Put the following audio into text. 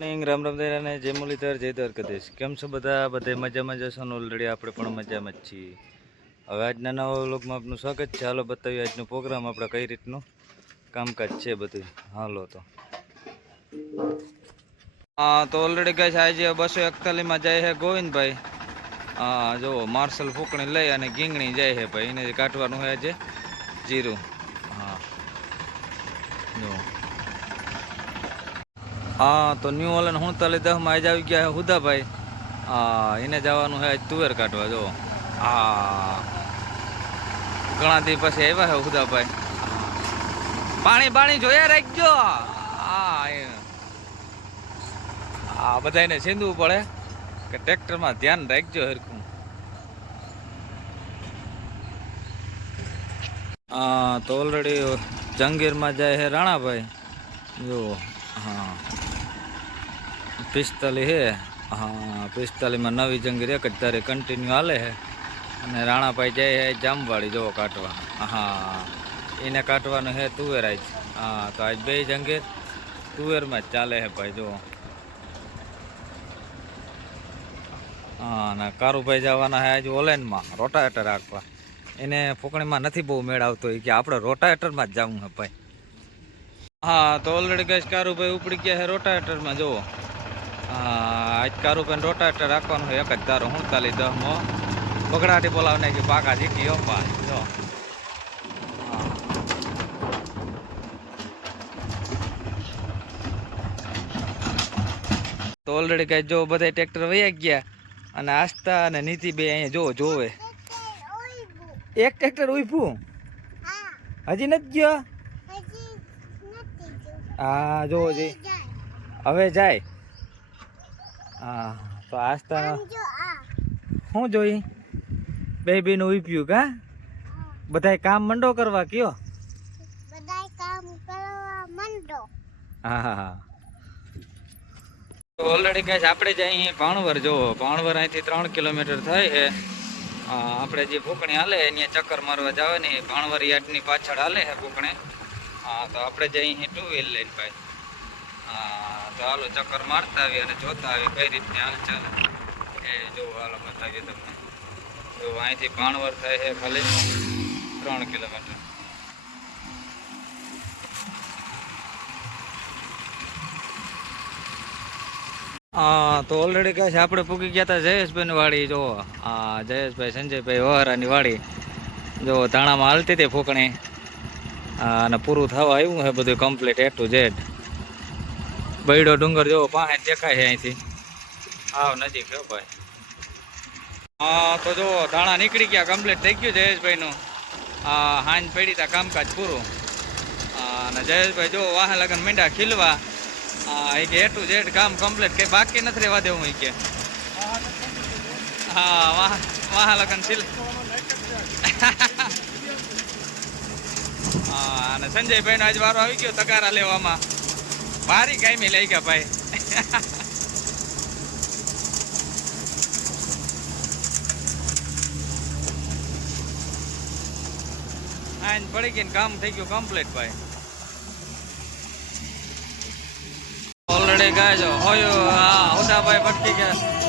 Morning, Ram Ram દેરાને જય મુરલીધર, જય દ્વારકાધીશ. કેમ છો બધા? બધે મજામાં જશો ને ઓલરેડી આપણે પણ મજામાં જ છીએ. હવે આજના નવા વ્લોગમાં આપનું સ્વાગત છે. હાલો બતાવીએ આજનો પ્રોગ્રામ આપણે કઈ રીતનું? કામકાજ છે બધું. હાલો તો. હા તો ઓલરેડી ગાય આજે બસો એકતાલીસમાં જાય છે ગોવિંદભાઈ. હા જો માર્શલ ફૂકણી લઈ અને ગીંગણી જાય છે ભાઈ. એને કાઢવાનું છે આજે જીરું. હા. જો. હા, તો ન્યૂ ઓલન હુણતાલી દહમાં આજ આવી ગયા હુદાભાઈ. હા, એને જવાનું છે આજ તુવેર કાઢવા, જો. હા. ઘણા દી પછી આવ્યા છે હુદાભાઈ. પાણી પાણી જોયા રાખજો. હા હા બધાને સીંધવું પડે કે ટ્રેક્ટરમાં ધ્યાન રાખજો હરખું. હા, તો ઓલરેડી જંગીરમાં જાય છે રાણાભાઈ. જો. હા. પિસ્તાલીસ હે? હા, પિસ્તાલીસમાં નવી જંગી એક જ તારે કન્ટિન્યુ હાલે છે અને રાણાભાઈ જાય હે જામવાળી જોવો કાઢવા. હા, એને કાઢવાનું છે તુવેર આજ. હા, તો આજ બે જંગીર તુવેરમાં જ ચાલે છે ભાઈ, જુઓ. હા ને કારુભાઈ જવાના હે આજ ઓલેનમાં, રોટાવેટર રાખવા એને ફૂકણીમાં નથી બહુ મેળ આવતો કે આપણે રોટાવેટરમાં જ જવું હે ભાઈ. હા તો ઓલરેડી ગેસ કારુભાઈ ઉપડી ગયા છે રોટાવેટરમાં જુઓ. હા આજ કારુભાઈ રોટાવેટર રાખવાનું હોય એક જ તારો ધારો હુંતાલી દહમો બગડાટી બોલાવને કે પાકા જીકી અપ્પા જો તો ઓલરેડી કઈ જો બધા ટ્રેક્ટર વયા ગયા અને આસ્તા અને નીતિ બે અહીંયા જો જોવે. એક ટ્રેક્ટર ઉભું હજી નથી ગયો? હા જોવો જી. હવે જાય. હા તો આસ્તા શું જોઈ? બે નું ઉપયોગ કા બધાય કામ મંડો કરવા કયો? હા હા હા. ઓલરેડી કઈ આપણે જ અહીં ભાણવર જોવો ભાણવર અહીંથી ત્રણ કિલોમીટર થાય છે. આપણે જે ભૂકણી હાલે અહીંયા ચક્કર મારવા જાવે ને એ ભાણવર યાર્ડની પાછળ હાલે છે ફૂકણી હા તો આપણે જઈ અહીં ટુ વ્હીલ લઈને ભાઈ. હા તો હાલો ચક્કર મારતા આવી અને જોતા આવી કઈ રીતની હાલચાલ એ જો હાલો બતાવીએ તમને. જો અહીંથી ભાણવર થાય છે ખાલી ત્રણ કિલોમીટર. હા તો ઓલરેડી કહે છે આપણે પૂકી ગયા હતા જયેશભાઈની વાડી જો હા જયેશભાઈ સંજયભાઈ વહારાની વાડી. જો ધાણામાં હાલતી હતી ફૂકણી. હા, અને પૂરું થવા આવ્યું છે બધું કમ્પ્લીટ એ ટુ ઝેડ બૈડો ડુંગર જો પાસે દેખાય છે અહીંથી. આવ નજીક છે ભાઈ. હા, તો જો ધાણા નીકળી ગયા કમ્પ્લીટ થઈ ગયું જયેશભાઈનું. હાંજ પડી તા કામકાજ પૂરું. અને જયેશભાઈ જો વાહ લગન મીંડા ખીલવા. એ કે એ ટુ ઝેડ કામ કમ્પ્લીટ કંઈ બાકી નથી રહેવા દેવું એ કે. હા, વાહ વાહ લગન ખીલ હા, અને સંજયભાઈ નો આજ વારો આવી ગયો તકારા લેવામાં. ભારી કાયમી લઈ ગયા ભાઈ. આઈને પડી ગઈ કામ થઈ ગયું કમ્પ્લીટ ભાઈ. ઓલરેડી ગાય. જો હોય, હા ઉદાભાઈ ભટકી ગયા.